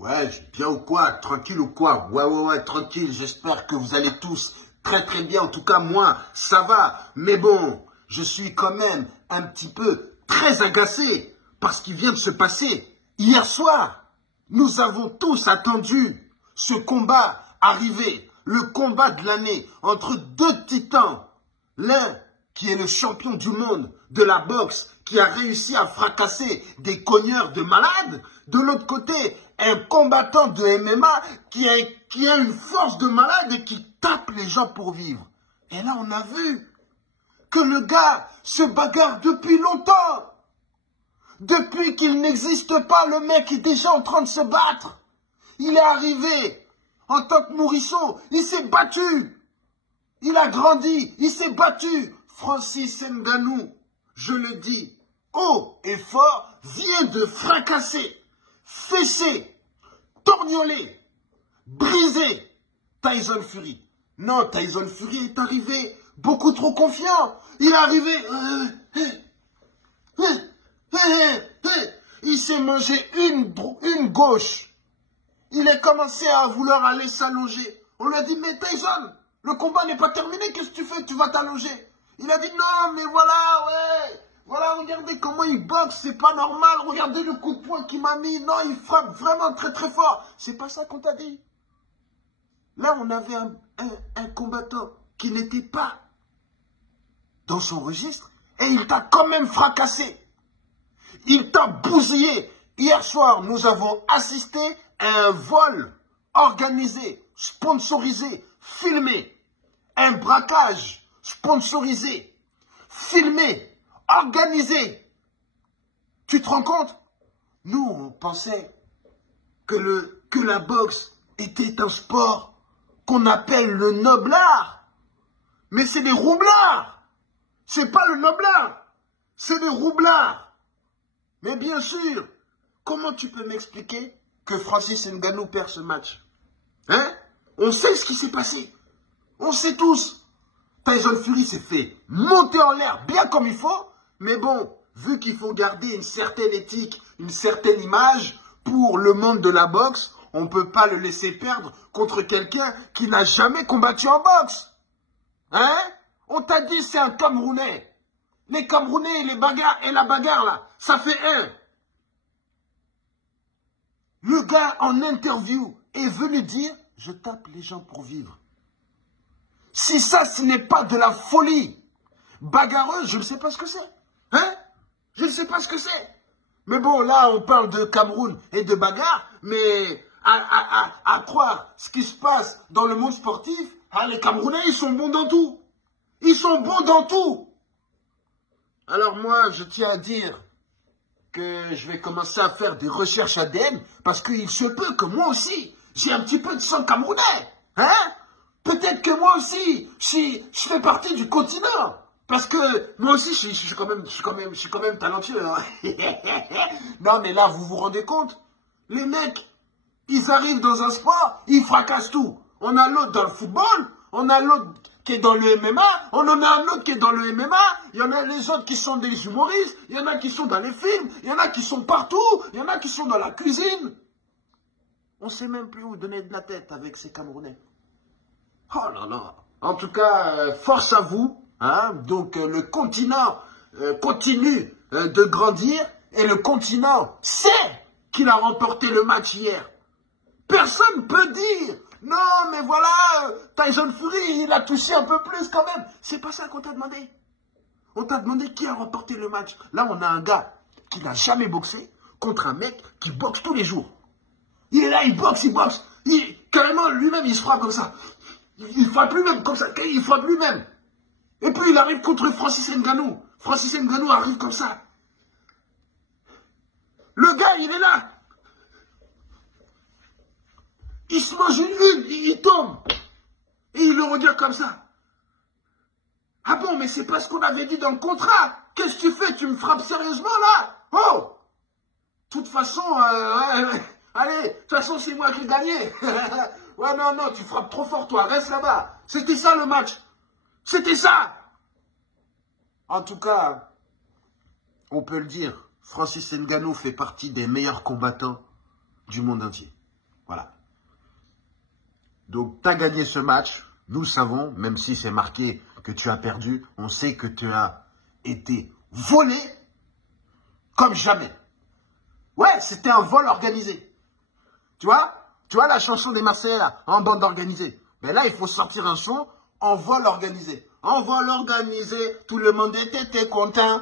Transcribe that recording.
Ouais, bien ou quoi? Tranquille ou quoi? Ouais, tranquille. J'espère que vous allez tous très très bien. En tout cas, moi, ça va. Mais bon, je suis quand même un petit peu très agacé par ce qui vient de se passer hier soir. Nous avons tous attendu ce combat arriver. Le combat de l'année entre deux titans. L'un qui est le champion du monde de la boxe, qui a réussi à fracasser des cogneurs de malades. De l'autre côté, un combattant de MMA qui a une force de malade et qui tape les gens pour vivre. Et là, on a vu que le gars se bagarre depuis longtemps. Depuis qu'il n'existe pas, le mec est déjà en train de se battre. Il est arrivé en tant que nourrisson, il s'est battu. Il a grandi, il s'est battu. Francis Ngannou, je le dis haut et fort, vient de fracasser, fesser, torgnoler, briser Tyson Fury. Non, Tyson Fury est arrivé beaucoup trop confiant. Il est arrivé... il s'est mangé une gauche. Il a commencé à vouloir aller s'allonger. On lui a dit, mais Tyson, le combat n'est pas terminé, qu'est-ce que tu fais? Tu vas t'allonger. Il a dit, non, mais voilà, ouais. Voilà, regardez comment il boxe, c'est pas normal. Regardez le coup de poing qu'il m'a mis. Non, il frappe vraiment très très fort. C'est pas ça qu'on t'a dit. Là, on avait un combattant qui n'était pas dans son registre et il t'a quand même fracassé. Il t'a bousillé. Hier soir, nous avons assisté à un vol organisé, sponsorisé, filmé. Un braquage sponsorisé, filmé, organisé. Tu te rends compte? Nous, on pensait que la boxe était un sport qu'on appelle le noble art. Mais c'est des roublards. C'est pas le noble art. C'est des roublards. Mais bien sûr, comment tu peux m'expliquer que Francis Ngannou perd ce match? Hein? On sait ce qui s'est passé. On sait tous. Tyson Fury s'est fait monter en l'air bien comme il faut. Mais bon, vu qu'il faut garder une certaine éthique, une certaine image pour le monde de la boxe, on ne peut pas le laisser perdre contre quelqu'un qui n'a jamais combattu en boxe. Hein? On t'a dit c'est un Camerounais. Les Camerounais et la bagarre là, ça fait un. Le gars en interview est venu dire, je tape les gens pour vivre. Si ça, ce n'est pas de la folie bagarreuse, je ne sais pas ce que c'est. Hein? Je ne sais pas ce que c'est. Mais bon, là, on parle de Cameroun et de bagarre, mais à croire ce qui se passe dans le monde sportif, ah, les Camerounais, ils sont bons dans tout. Ils sont bons dans tout. Alors moi, je tiens à dire que je vais commencer à faire des recherches ADN, parce qu'il se peut que moi aussi, j'ai un petit peu de sang camerounais. Hein? Peut-être que moi aussi, je fais partie du continent. Parce que moi aussi, je suis quand même talentueux. Hein. Non, mais là, vous vous rendez compte? Les mecs, ils arrivent dans un sport, ils fracassent tout. On a l'autre dans le football, on a l'autre qui est dans le MMA, on en a un autre qui est dans le MMA, il y en a les autres qui sont des humoristes, il y en a qui sont dans les films, il y en a qui sont partout, il y en a qui sont dans la cuisine. On ne sait même plus où donner de la tête avec ces Camerounais. Oh là là. En tout cas, force à vous. Hein? Donc, le continent continue de grandir et le continent sait qu'il a remporté le match hier. Personne ne peut dire, non, mais voilà, Tyson Fury, il a touché un peu plus quand même. C'est pas ça qu'on t'a demandé. On t'a demandé qui a remporté le match. Là, on a un gars qui n'a jamais boxé contre un mec qui boxe tous les jours. Il est là, il boxe. Carrément, lui-même, il se frappe comme ça. Il frappe lui-même comme ça, il frappe lui-même. Et puis il arrive contre Francis Ngannou. Francis Ngannou arrive comme ça. Le gars, il est là. Il se mange il tombe. Et il le regarde comme ça. Ah bon, mais c'est pas ce qu'on avait dit dans le contrat. Qu'est-ce que tu fais? Tu me frappes sérieusement là? Oh! De toute façon, allez, de toute façon, c'est moi qui ai gagné. Ouais, non, tu frappes trop fort, toi, reste là-bas. C'était ça le match. C'était ça. En tout cas, on peut le dire, Francis Ngannou fait partie des meilleurs combattants du monde entier. Voilà. Donc, tu as gagné ce match. Nous savons, même si c'est marqué que tu as perdu, on sait que tu as été volé comme jamais. Ouais, c'était un vol organisé. Tu vois la chanson des Marseillais, là, en bande organisée. Mais là, il faut sortir un son en vol organisé. En vol organisé, tout le monde était content.